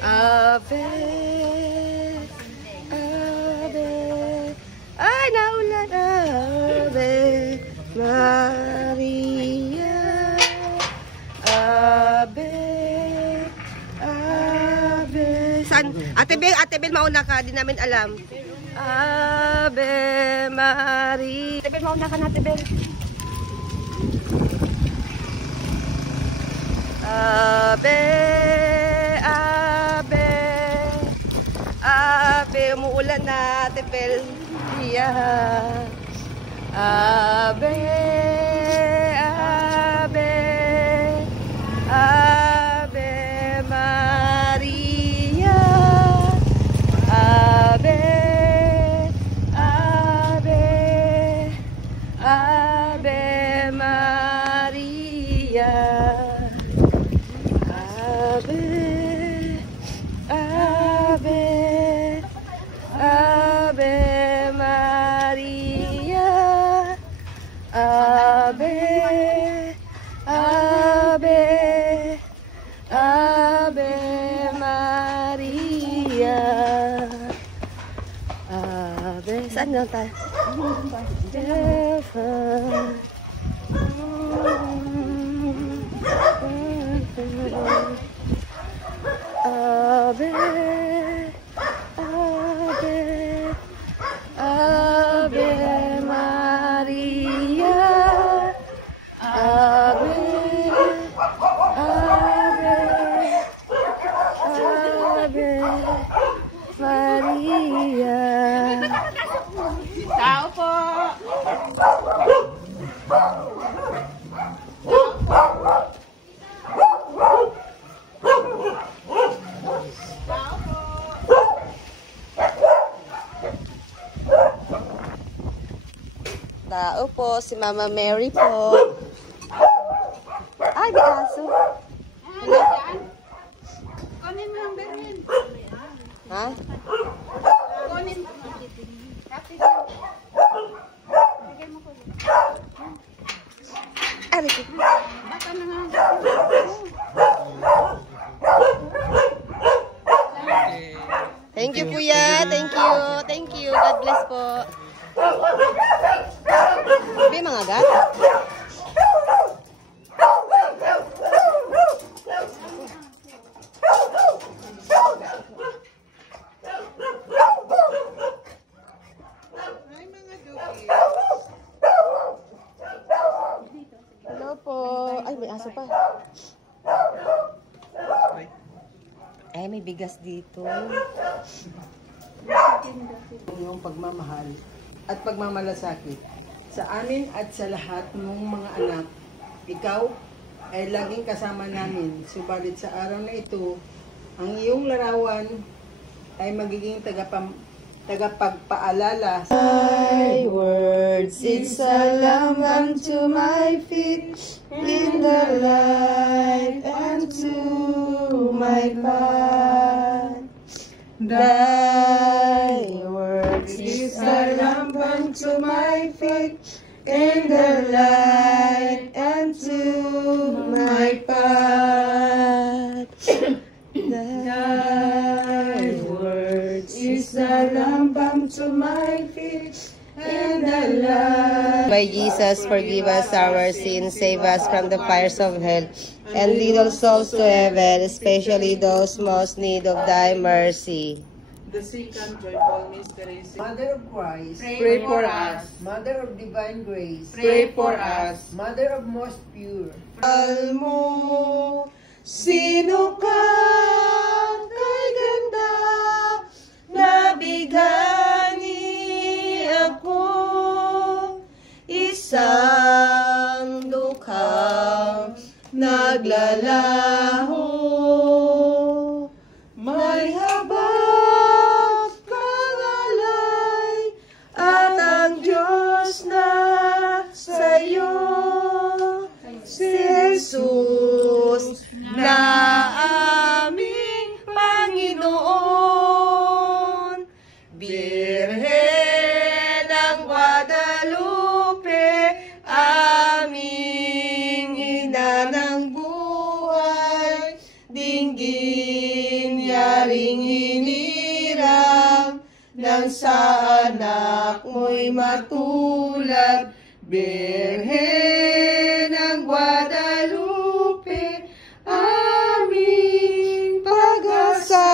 Ave, Ave, ay naulan, Ave Maria, Ave, Ave. Saan? Ate Bel, mauna ka, di namin alam. Ave Maria. Ate Bel, mauna ka na, Ate Bel. Ave, Ave, Ave, umuulan na, Ate Bel. Yeah. Ave, Ave, Ave Maria, Ave, Ave, Ave Maria, Ave, Ave, Ave Maria, Ave, Ave, Ave Maria, Ave. Saan na tayo? Ave, Ave, Ave Maria, Ave, Ave, Ave Maria. Tao po! Tao po, si Mama Mary po. Ay, may aso. Kunin mo ang berin. Ha? Kunin mo. Ari ko. Baka na nga. Thank you, Kuya. Thank you. Thank you. God bless po. May mga gat? Hello po. Ay, may aso pa. Ay, may bigas dito. Yung pagmamahal at pagmamalasakit sa amin at sa lahat ng mga anak. Ikaw ay laging kasama namin. Subalit sa araw na ito, ang iyong larawan ay magiging tagapagpaalala. My words, it's a lamp unto my feet, in the light unto my path. Thy words is a lamp unto my feet, in the light unto my path. Thy words is a lamp unto my feet, and the light. By Jesus, forgive us our sins, save us from the fires of hell, and lead all souls to heaven, especially those most need of thy mercy. The second joyful mystery. Mother of Christ, Pray for us. Mother of divine grace, Pray for us. Mother of most pure. Almo, sino ka kay ganda, nabigani ako, isang dukhang naglalaho, may habag kangalay, at ang Diyos na sa'yo, si Jesus na amin. nangyaring hinirang nang sa anak mo'y matulad. Birhen ng Guadalupe, aming pag-asa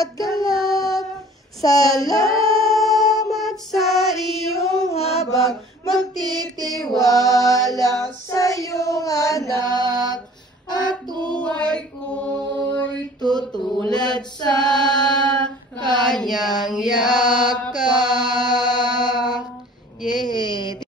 at galak. Salamat sa iyong habag, magtitiwala sa iyong anak. At buhay ko'y tutulad sa kanyang